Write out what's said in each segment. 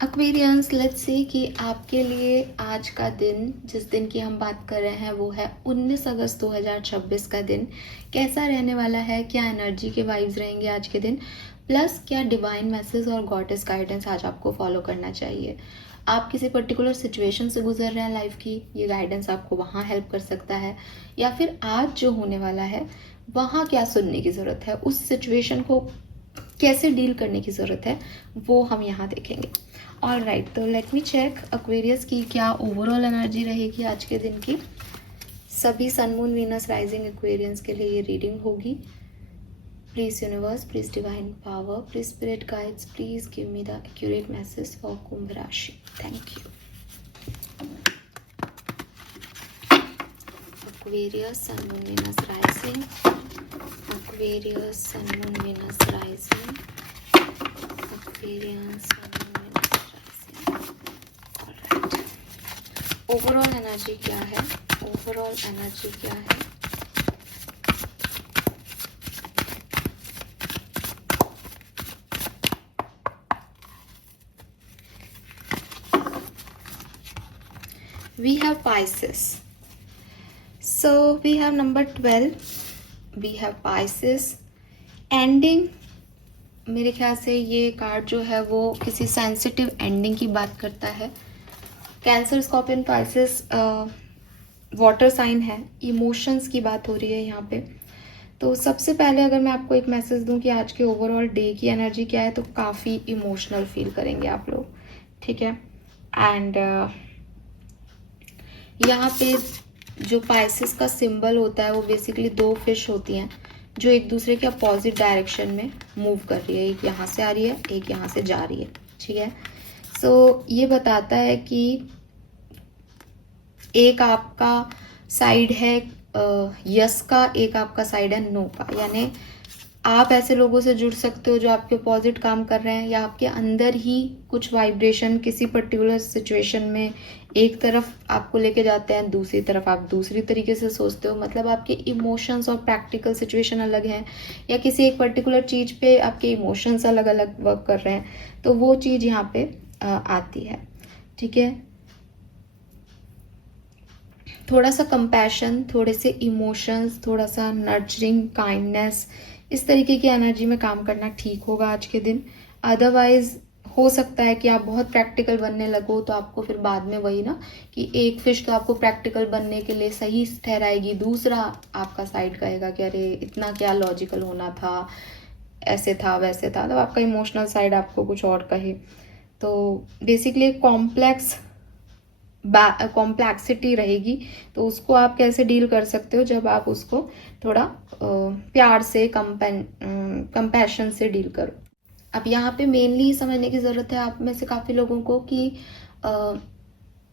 Aquarians, let's say कि आपके लिए आज का दिन, जिस दिन की हम बात कर रहे हैं, वो है 19 अगस्त 2026 का दिन। कैसा रहने वाला है, क्या एनर्जी के वाइब्स रहेंगे आज के दिन, प्लस क्या डिवाइन मैसेज और गॉडेस गाइडेंस आज आपको फॉलो करना चाहिए। आप किसी पर्टिकुलर सिचुएशन से गुजर रहे हैं लाइफ की, ये गाइडेंस आपको वहाँ हेल्प कर सकता है, या फिर आज जो होने वाला है वहाँ क्या सुनने की ज़रूरत है, उस सिचुएशन को कैसे डील करने की ज़रूरत है, वो हम यहाँ देखेंगे। ऑल राइट, तो लेट मी चेक एक्वेरियस की क्या ओवरऑल एनर्जी रहेगी आज के दिन की। सभी sun moon Venus rising Aquarians के लिए ये रीडिंग होगी। Please universe, please divine power, please spirit guides, please give me the accurate message for कुंभ राशि। Thank you. Aquarius sun moon Venus rising, Aquarius sun moon Venus rising, Aquarius overall energy क्या है, overall energy क्या है। We have Pisces, so we have number 12, we have Pisces ending। मेरे ख्याल से ये कार्ड जो है वो किसी सेंसिटिव एंडिंग की बात करता है। Cancer, Scorpion, Pisces water sign है, इमोशंस की बात हो रही है यहाँ पे। तो सबसे पहले अगर मैं आपको एक मैसेज दूँ कि आज के ओवरऑल डे की एनर्जी क्या है, तो काफ़ी इमोशनल फील करेंगे आप लोग, ठीक है। एंड यहाँ पे जो पाइसेस का सिंबल होता है वो बेसिकली दो फिश होती हैं जो एक दूसरे के अपोजिट डायरेक्शन में मूव कर रही है। एक यहाँ से आ रही है, एक यहाँ से जा रही है, ठीक है। सो ये बताता है कि एक आपका साइड है यस का, एक आपका साइड है नो का। यानी आप ऐसे लोगों से जुड़ सकते हो जो आपके अपोजिट काम कर रहे हैं, या आपके अंदर ही कुछ वाइब्रेशन किसी पर्टिकुलर सिचुएशन में एक तरफ आपको लेके जाते हैं, दूसरी तरफ आप दूसरी तरीके से सोचते हो। मतलब आपके इमोशंस और प्रैक्टिकल सिचुएशन अलग हैं, या किसी एक पर्टिकुलर चीज़ पे आपके इमोशंस अलग अलग वर्क कर रहे हैं, तो वो चीज़ यहाँ पे आती है, ठीक है। थोड़ा सा कंपैशन, थोड़े से इमोशंस, थोड़ा सा नर्चरिंग, काइंडनेस, इस तरीके की एनर्जी में काम करना ठीक होगा आज के दिन। अदरवाइज हो सकता है कि आप बहुत प्रैक्टिकल बनने लगो, तो आपको फिर बाद में वही ना कि एक फिश तो आपको प्रैक्टिकल बनने के लिए सही ठहराएगी, दूसरा आपका साइड कहेगा कि अरे इतना क्या लॉजिकल होना था, ऐसे था वैसे था। तो आपका इमोशनल साइड आपको कुछ और कहे। तो बेसिकली कॉम्प्लेक्सिटी रहेगी, तो उसको आप कैसे डील कर सकते हो जब आप उसको थोड़ा प्यार से, कंपैशन से डील करो। अब यहाँ पे मेनली समझने की ज़रूरत है आप में से काफ़ी लोगों को कि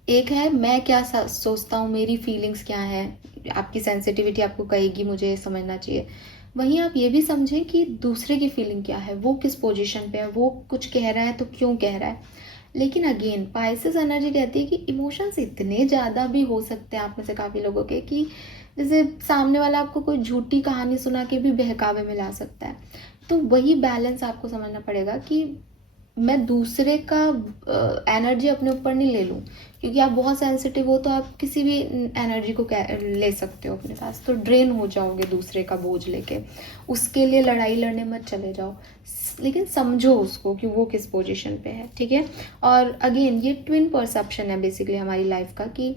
एक है मैं क्या सोचता हूँ, मेरी फीलिंग्स क्या हैं, आपकी सेंसिटिविटी आपको कहेगी मुझे ये समझना चाहिए। वहीं आप ये भी समझें कि दूसरे की फीलिंग क्या है, वो किस पोजीशन पे है, वो कुछ कह रहा है तो क्यों कह रहा है। लेकिन अगेन पाइसेस एनर्जी कहती है कि इमोशंस इतने ज़्यादा भी हो सकते हैं आप में से काफ़ी लोगों के कि जैसे सामने वाला आपको कोई झूठी कहानी सुना के भी बहकावे में ला सकता है। तो वही बैलेंस आपको समझना पड़ेगा कि मैं दूसरे का एनर्जी अपने ऊपर नहीं ले लूँ, क्योंकि आप बहुत सेंसिटिव हो तो आप किसी भी एनर्जी को ले सकते हो अपने पास, तो ड्रेन हो जाओगे दूसरे का बोझ लेके। उसके लिए लड़ाई लड़ने मत चले जाओ, लेकिन समझो उसको कि वो किस पोजीशन पे है, ठीक है। और अगेन ये ट्विन परसेप्शन है बेसिकली हमारी लाइफ का, कि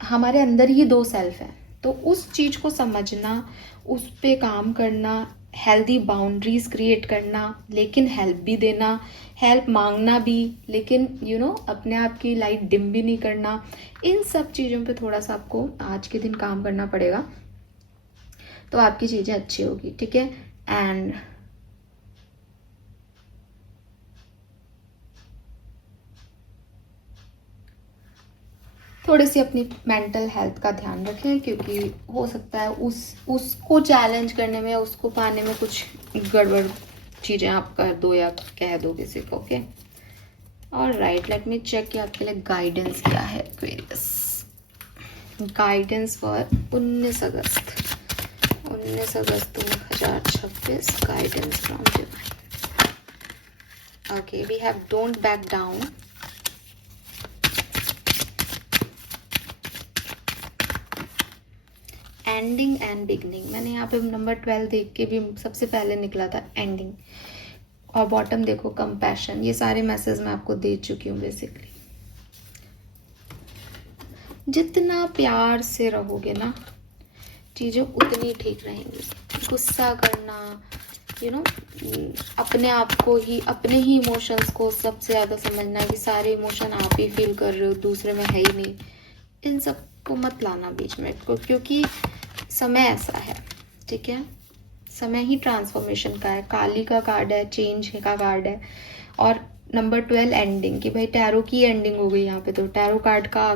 हमारे अंदर ही दो सेल्फ है, तो उस चीज़ को समझना, उस पे काम करना, हेल्दी बाउंड्रीज क्रिएट करना, लेकिन हेल्प भी देना, हेल्प मांगना भी, लेकिन अपने आप की लाइट डिम भी नहीं करना। इन सब चीज़ों पे थोड़ा सा आपको आज के दिन काम करना पड़ेगा, तो आपकी चीज़ें अच्छी होगी, ठीक है। एंड थोड़ी सी अपनी मेंटल हेल्थ का ध्यान रखें, क्योंकि हो सकता है उसको चैलेंज करने में, उसको पाने में कुछ गड़बड़ चीज़ें आप कर दो या कह दो किसी को, ओके। और राइट, लेट मी चेक कि आपके लिए गाइडेंस क्या है Aquarius. Guidance for 19 August 2026, guidance from divine. Okay, we have don't back down. Ending and beginning, मैंने यहाँ पे नंबर 12 देख के भी सबसे पहले निकला था एंडिंग, और बॉटम देखो कंपैशन। ये सारे मैसेज मैं आपको दे चुकी हूँ बेसिकली। जितना प्यार से रहोगे ना, चीज़ें उतनी ठीक रहेंगी। गुस्सा करना, यू नो, अपने आप को ही, अपने ही इमोशंस को सबसे ज़्यादा समझना कि सारे इमोशन आप ही फील कर रहे हो, दूसरे में है ही नहीं, इन सब को मत लाना बीच में, क्योंकि समय ऐसा है, ठीक है। समय ही ट्रांसफॉर्मेशन का है, काली का कार्ड है, चेंज का कार्ड है, और नंबर 12 एंडिंग, कि भाई टैरो की एंडिंग हो गई यहाँ पे। तो टैरो कार्ड का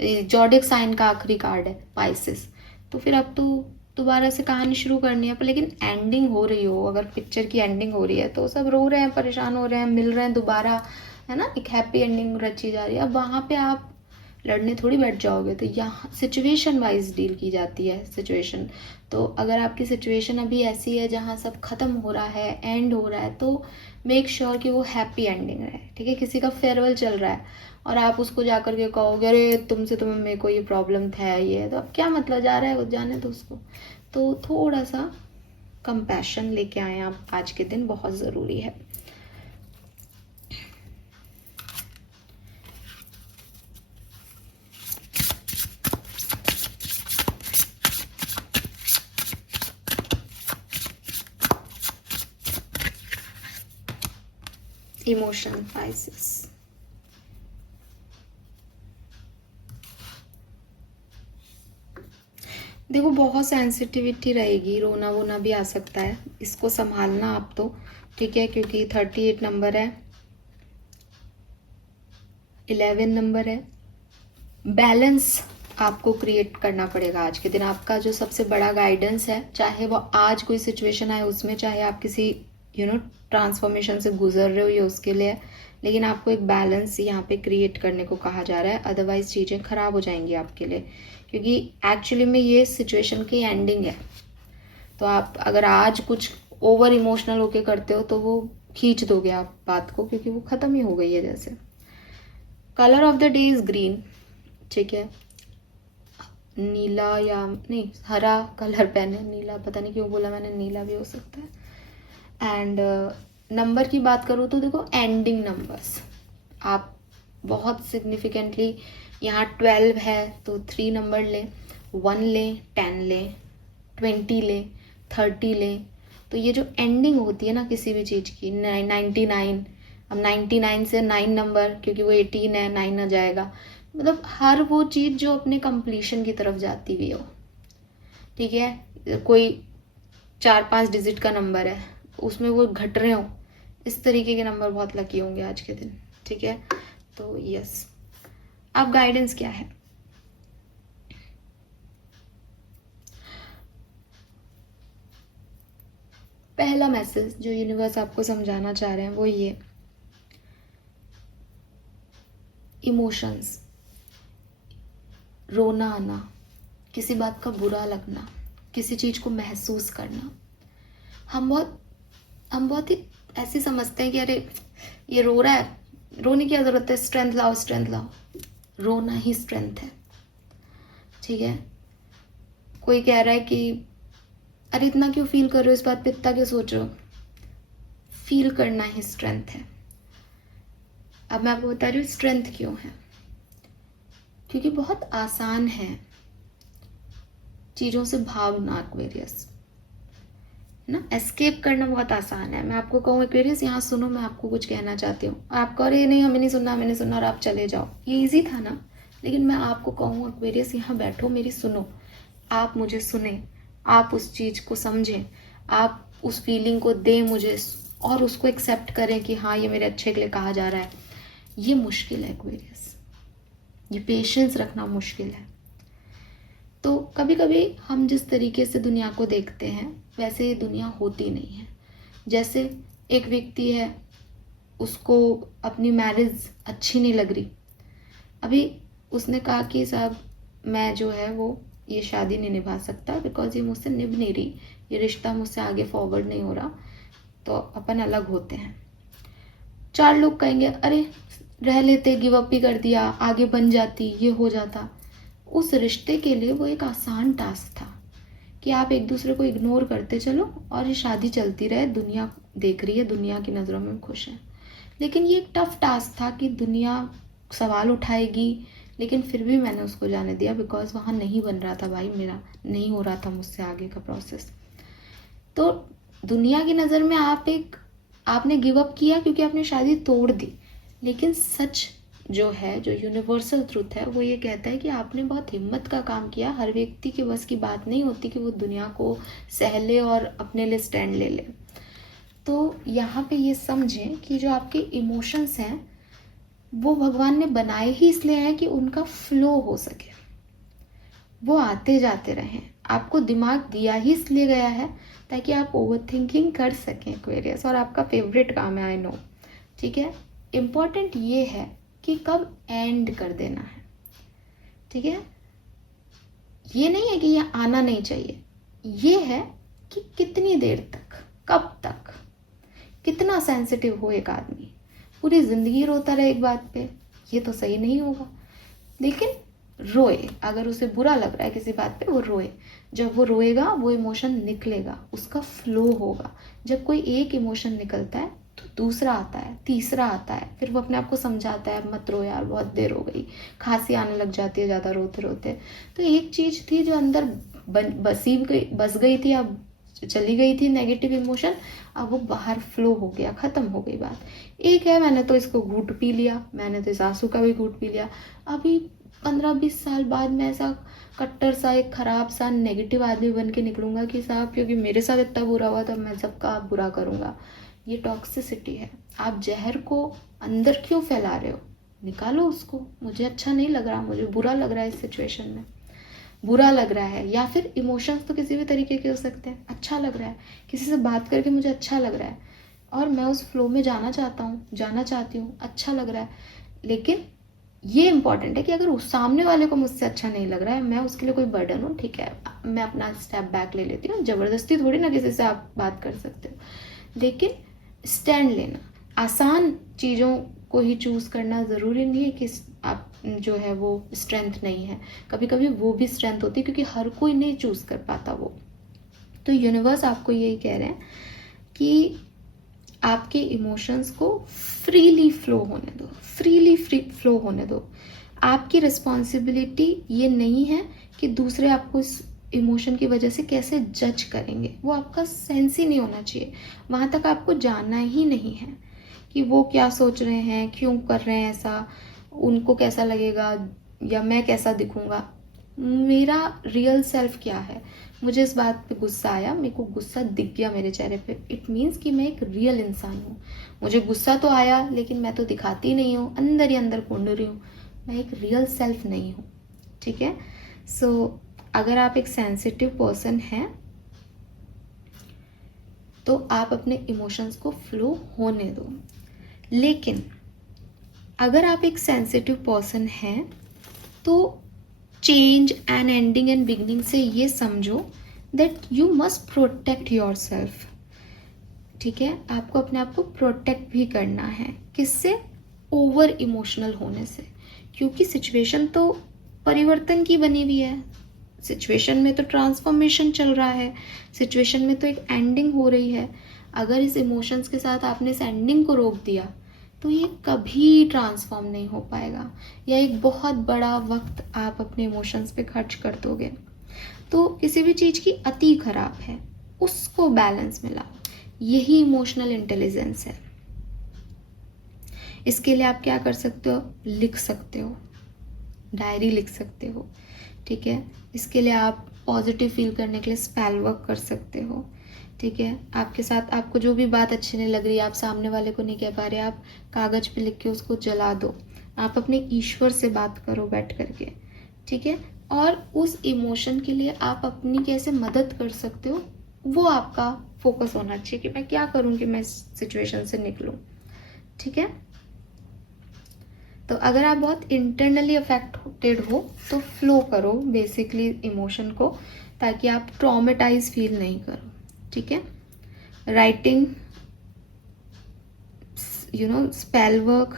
जॉडिक साइन का आखिरी कार्ड है पाइसेस। तो फिर अब तो दोबारा से कहानी शुरू करनी है, पर लेकिन एंडिंग हो रही हो, अगर पिक्चर की एंडिंग हो रही है तो सब रो रहे हैं, परेशान हो रहे हैं, मिल रहे हैं दोबारा, है ना, एक हैप्पी एंडिंग रची जा रही है। अब वहाँ पे आप लड़ने थोड़ी बैठ जाओगे। तो यहाँ सिचुएशन वाइज डील की जाती है सिचुएशन। तो अगर आपकी सिचुएशन अभी ऐसी है जहाँ सब खत्म हो रहा है, एंड हो रहा है, तो मेक श्योर कि वो हैप्पी एंडिंग रहे, ठीक है। किसी का फेयरवेल चल रहा है और आप उसको जा कर के कहोगे अरे तुमसे तो मेरे को ये प्रॉब्लम था, ये है, तो अब क्या मतलब, जा रहा है वो, जाने तो उसको। तो थोड़ा सा कंपैशन लेके आए आप आज के दिन, बहुत ज़रूरी है। इमोशन पाइसेस, देखो बहुत सेंसिटिविटी रहेगी, रोना वोना भी आ सकता है, इसको संभालना आप तो, ठीक है, क्योंकि 38 नंबर है, 11 नंबर है। बैलेंस आपको क्रिएट करना पड़ेगा आज के दिन। आपका जो सबसे बड़ा गाइडेंस है, चाहे वो आज कोई सिचुएशन आए उसमें, चाहे आप किसी ट्रांसफॉर्मेशन से गुजर रहे हो, ये उसके लिए, लेकिन आपको एक बैलेंस यहाँ पे क्रिएट करने को कहा जा रहा है, अदरवाइज चीज़ें खराब हो जाएंगी आपके लिए, क्योंकि एक्चुअली में ये सिचुएशन की एंडिंग है। तो आप अगर आज कुछ ओवर इमोशनल होके करते हो तो वो खींच दोगे आप बात को, क्योंकि वो ख़त्म ही हो गई है जैसे। Colour of the day is green, ठीक है। नीला या नहीं, हरा कलर पहने, नीला पता नहीं क्यों बोला मैंने, नीला भी हो सकता है। एंड नंबर की बात करूँ तो देखो एंडिंग नंबर्स आप बहुत सिग्निफिकेंटली, यहाँ 12 है तो 3 नंबर ले, 1 ले, 10 ले, 20 ले, 30 ले। तो ये जो एंडिंग होती है ना किसी भी चीज़ की, 99, अब 99 से 9 नंबर, क्योंकि वो 18 है, 9 आ जाएगा, मतलब हर वो चीज़ जो अपने कंप्लीशन की तरफ जाती हुई हो, ठीक है। कोई 4-5 डिजिट का नंबर है, उसमें वो घट रहे हो, इस तरीके के नंबर बहुत लकी होंगे आज के दिन, ठीक है। तो यस, अब गाइडेंस क्या है? पहला मैसेज जो यूनिवर्स आपको समझाना चाह रहे हैं वो ये, इमोशंस, रोना आना, किसी बात का बुरा लगना, किसी चीज़ को महसूस करना, हम बहुत ही ऐसे समझते हैं कि अरे ये रो रहा है, रोने की क्या ज़रूरत है, स्ट्रेंथ लाओ, स्ट्रेंथ लाओ। रोना ही स्ट्रेंथ है, ठीक है। कोई कह रहा है कि अरे इतना क्यों फील कर रहे हो, इस बात पे इतना क्यों सोच रहे हो, फील करना ही स्ट्रेंथ है। अब मैं आपको बता रही हूँ स्ट्रेंथ क्यों है, क्योंकि बहुत आसान है चीज़ों से भागना एक्वेरियस, ना, एस्केप करना बहुत आसान है। मैं आपको कहूँ एक्वेरियस यहाँ सुनो, मैं आपको कुछ कहना चाहती हूँ, आप कहो अरे नहीं हमें नहीं सुनना, हमें नहीं सुनना, और आप चले जाओ, ये इजी था ना। लेकिन मैं आपको कहूँ एक्वेरियस यहाँ बैठो, मेरी सुनो, आप मुझे सुने, आप उस चीज़ को समझें, आप उस फीलिंग को दें मुझे, और उसको एक्सेप्ट करें कि हाँ ये मेरे अच्छे के लिए कहा जा रहा है। ये मुश्किल है एक्वेरियस, ये पेशेंस रखना मुश्किल है। तो कभी कभी हम जिस तरीके से दुनिया को देखते हैं वैसे ये दुनिया होती नहीं है। जैसे एक व्यक्ति है, उसको अपनी मैरिज अच्छी नहीं लग रही, अभी उसने कहा कि साहब मैं जो है वो ये शादी नहीं निभा सकता, बिकॉज ये मुझसे निभ नहीं रही, ये रिश्ता मुझसे आगे फॉरवर्ड नहीं हो रहा, तो अपन अलग होते हैं। 4 लोग कहेंगे अरे रह लेते, गिव अप ही कर दिया, आगे बन जाती, ये हो जाता। उस रिश्ते के लिए वो एक आसान टास्क था कि आप एक दूसरे को इग्नोर करते चलो और ये शादी चलती रहे, दुनिया देख रही है, दुनिया की नज़रों में खुश है। लेकिन ये एक टफ टास्क था कि दुनिया सवाल उठाएगी, लेकिन फिर भी मैंने उसको जाने दिया बिकॉज वहाँ नहीं बन रहा था भाई, मेरा नहीं हो रहा था मुझसे आगे का प्रोसेस। तो दुनिया की नज़र में आपने गिव अप किया क्योंकि आपने शादी तोड़ दी, लेकिन सच जो है, जो यूनिवर्सल ट्रुथ है, वो ये कहता है कि आपने बहुत हिम्मत का काम किया। हर व्यक्ति के बस की बात नहीं होती कि वो दुनिया को सह ले और अपने लिए स्टैंड ले ले। तो यहाँ पे ये समझें कि जो आपके इमोशंस हैं वो भगवान ने बनाए ही इसलिए हैं कि उनका फ्लो हो सके, वो आते जाते रहें। आपको दिमाग दिया ही इसलिए गया है ताकि आप ओवर थिंकिंग कर सकें एक्वेरियस, और आपका फेवरेट काम है, आई नो, ठीक है। इम्पॉर्टेंट ये है कि कब एंड कर देना है, ठीक है। ये नहीं है कि ये आना नहीं चाहिए, ये है कि कितनी देर तक, कब तक, कितना सेंसिटिव हो एक आदमी। पूरी जिंदगी रोता रहे एक बात पे, ये तो सही नहीं होगा। लेकिन रोए, अगर उसे बुरा लग रहा है किसी बात पे, वो रोए। जब वो रोएगा वो इमोशन निकलेगा, उसका फ्लो होगा। जब कोई एक इमोशन निकलता है तो दूसरा आता है, तीसरा आता है, फिर वो अपने आप को समझाता है मत रो यार, बहुत देर हो गई, खांसी आने लग जाती है ज़्यादा रोते रोते। तो एक चीज़ थी जो अंदर बस गई थी, अब चली गई थी नेगेटिव इमोशन, अब वो बाहर फ्लो हो गया, ख़त्म हो गई बात। एक है मैंने तो इसको घूट पी लिया, मैंने तो इस आंसू का भी घूट पी लिया, अभी 15-20 साल बाद मैं ऐसा कट्टर सा, एक ख़राब सा, नेगेटिव आदमी बन के निकलूँगा कि साहब क्योंकि मेरे साथ इतना बुरा हुआ तो मैं सबका बुरा करूँगा। ये टॉक्सिसिटी है। आप जहर को अंदर क्यों फैला रहे हो? निकालो उसको। मुझे अच्छा नहीं लग रहा, मुझे बुरा लग रहा है, इस सिचुएशन में बुरा लग रहा है। या फिर इमोशंस तो किसी भी तरीके के हो सकते हैं। अच्छा लग रहा है, किसी से बात करके मुझे अच्छा लग रहा है और मैं उस फ्लो में जाना चाहती हूँ, अच्छा लग रहा है। लेकिन ये इंपॉर्टेंट है कि अगर उस सामने वाले को मुझसे अच्छा नहीं लग रहा है, मैं उसके लिए कोई बर्डन हूँ, ठीक है, मैं अपना स्टेप बैक ले लेती हूँ। ज़बरदस्ती थोड़ी ना किसी से आप बात कर सकते हो, लेकिन स्टैंड लेना, आसान चीज़ों को ही चूज़ करना ज़रूरी नहीं है कि आप जो है वो स्ट्रेंथ नहीं है। कभी कभी वो भी स्ट्रेंथ होती है, क्योंकि हर कोई नहीं चूज़ कर पाता वो। तो यूनिवर्स आपको यही कह रहे हैं कि आपके इमोशंस को फ्रीली फ्लो होने दो, फ्रीली फ्लो होने दो। आपकी रिस्पॉन्सिबिलिटी ये नहीं है कि दूसरे आपको इस इमोशन की वजह से कैसे जज करेंगे, वो आपका सेंस ही नहीं होना चाहिए। वहाँ तक आपको जाना ही नहीं है कि वो क्या सोच रहे हैं, क्यों कर रहे हैं ऐसा, उनको कैसा लगेगा या मैं कैसा दिखूँगा। मेरा रियल सेल्फ क्या है। मुझे इस बात पे गुस्सा आया, मेरे को गुस्सा दिख गया मेरे चेहरे पे, इट मीन्स कि मैं एक रियल इंसान हूँ। मुझे गुस्सा तो आया लेकिन मैं तो दिखाती नहीं हूँ, अंदर ही अंदर कुंड रही हूँ, मैं एक रियल सेल्फ नहीं हूँ, ठीक है। सो अगर आप एक सेंसिटिव पर्सन हैं तो आप अपने इमोशंस को फ्लो होने दो। लेकिन अगर आप एक सेंसिटिव पर्सन हैं तो change and ending and beginning से ये समझो that you must protect your self, ठीक है। आपको अपने आप को प्रोटेक्ट भी करना है। किससे? ओवर इमोशनल होने से। क्योंकि सिचुएशन तो परिवर्तन की बनी हुई है, सिचुएशन में तो ट्रांसफॉर्मेशन चल रहा है, सिचुएशन में तो एक एंडिंग हो रही है। अगर इस इमोशंस के साथ आपने इस एंडिंग को रोक दिया तो ये कभी ट्रांसफॉर्म नहीं हो पाएगा, या एक बहुत बड़ा वक्त आप अपने इमोशंस पे खर्च कर दोगे। तो किसी भी चीज़ की अति खराब है, उसको बैलेंस में लाओ, यही इमोशनल इंटेलिजेंस है। इसके लिए आप क्या कर सकते हो? लिख सकते हो, डायरी लिख सकते हो, ठीक है। इसके लिए आप पॉजिटिव फील करने के लिए स्पेल वर्क कर सकते हो, ठीक है। आपके साथ आपको जो भी बात अच्छी नहीं लग रही, आप सामने वाले को नहीं कह पा रहे, आप कागज़ पे लिख के उसको जला दो। आप अपने ईश्वर से बात करो बैठ करके, ठीक है। और उस इमोशन के लिए आप अपनी कैसे मदद कर सकते हो, वो आपका फोकस होना चाहिए कि मैं क्या करूँ कि मैं इस सिचुएशन से निकलूँ, ठीक है। तो अगर आप बहुत इंटरनली अफेक्टेड हो तो फ्लो करो बेसिकली इमोशन को, ताकि आप ट्रॉमेटाइज फील नहीं करो, ठीक है। राइटिंग स्पेल वर्क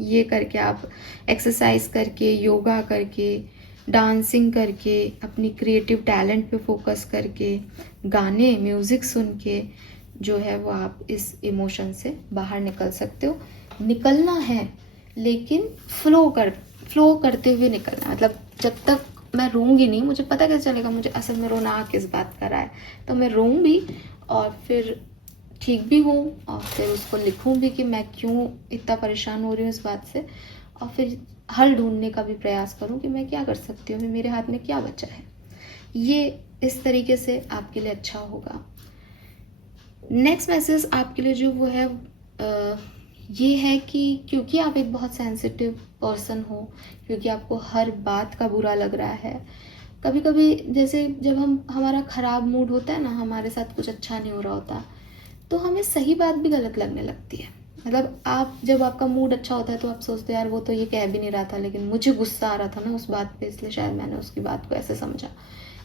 ये करके, आप एक्सरसाइज करके, योगा करके, डांसिंग करके, अपनी क्रिएटिव टैलेंट पे फोकस करके, गाने म्यूज़िक सुन के जो है वो आप इस इमोशन से बाहर निकल सकते हो। निकलना है लेकिन फ्लो करते हुए निकलना। मतलब जब तक मैं रोऊंगी नहीं, मुझे पता कैसे चलेगा मुझे असल में रोना किस बात का रहा है, तो मैं रोऊं भी और फिर ठीक भी हूँ और फिर उसको लिखूं भी कि मैं क्यों इतना परेशान हो रही हूँ इस बात से, और फिर हल ढूंढने का भी प्रयास करूं कि मैं क्या कर सकती हूँ, मेरे हाथ में क्या बचा है। ये इस तरीके से आपके लिए अच्छा होगा। नेक्स्ट मैसेज आपके लिए जो वो है ये है कि क्योंकि आप एक बहुत सेंसिटिव पर्सन हो, क्योंकि आपको हर बात का बुरा लग रहा है, कभी कभी जैसे जब हमारा ख़राब मूड होता है ना, हमारे साथ कुछ अच्छा नहीं हो रहा होता, तो हमें सही बात भी गलत लगने लगती है। मतलब आप जब आपका मूड अच्छा होता है तो आप सोचते हो यार वो तो ये कह भी नहीं रहा था, लेकिन मुझे गुस्सा आ रहा था ना उस बात पे, इसलिए शायद मैंने उसकी बात को ऐसे समझा।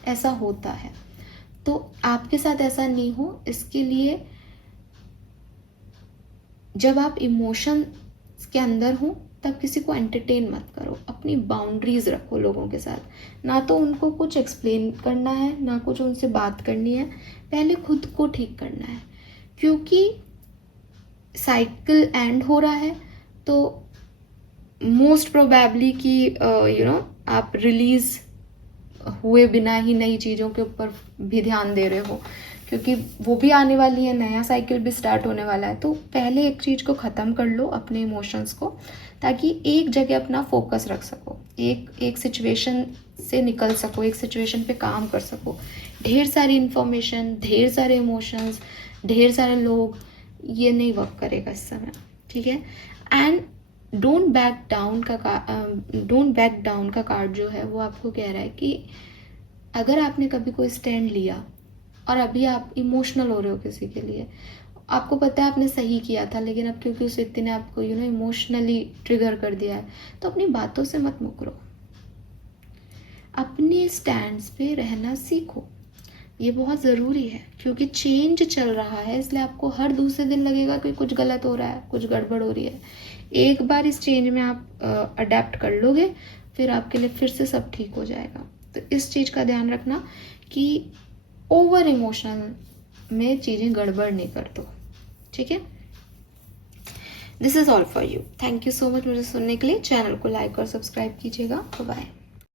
ऐसा होता है, तो आपके साथ ऐसा नहीं हो इसके लिए जब आप इमोशन के अंदर हो तब किसी को एंटरटेन मत करो। अपनी बाउंड्रीज रखो लोगों के साथ। ना तो उनको कुछ एक्सप्लेन करना है, ना कुछ उनसे बात करनी है, पहले खुद को ठीक करना है। क्योंकि साइकिल एंड हो रहा है तो मोस्ट प्रोबेबली कि आप रिलीज हुए बिना ही नई चीज़ों के ऊपर भी ध्यान दे रहे हो, क्योंकि वो भी आने वाली है, नया साइकिल भी स्टार्ट होने वाला है। तो पहले एक चीज़ को ख़त्म कर लो, अपने इमोशंस को, ताकि एक जगह अपना फोकस रख सको, एक सिचुएशन से निकल सको, एक सिचुएशन पे काम कर सको। ढेर सारी इन्फॉर्मेशन, ढेर सारे इमोशंस, ढेर सारे लोग, ये नहीं वर्क करेगा इस समय, ठीक है। एंड डोंट बैक डाउन का कार्ड जो है वो आपको कह रहा है कि अगर आपने कभी कोई स्टैंड लिया और अभी आप इमोशनल हो रहे हो किसी के लिए, आपको पता है आपने सही किया था, लेकिन अब क्योंकि उस व्यक्ति ने आपको इमोशनली ट्रिगर कर दिया है, तो अपनी बातों से मत मुकरो, अपने स्टैंड्स पे रहना सीखो। ये बहुत ज़रूरी है, क्योंकि चेंज चल रहा है, इसलिए आपको हर दूसरे दिन लगेगा कि कुछ गलत हो रहा है, कुछ गड़बड़ हो रही है। एक बार इस चेंज में आप अडेप्ट कर लोगे, फिर आपके लिए फिर से सब ठीक हो जाएगा। तो इस चीज़ का ध्यान रखना कि ओवर इमोशनल में चीज़ें गड़बड़ नहीं कर दो, ठीक है। This is all for you. Thank you so much मुझे सुनने के लिए। चैनल को लाइक और सब्सक्राइब कीजिएगा। बाय।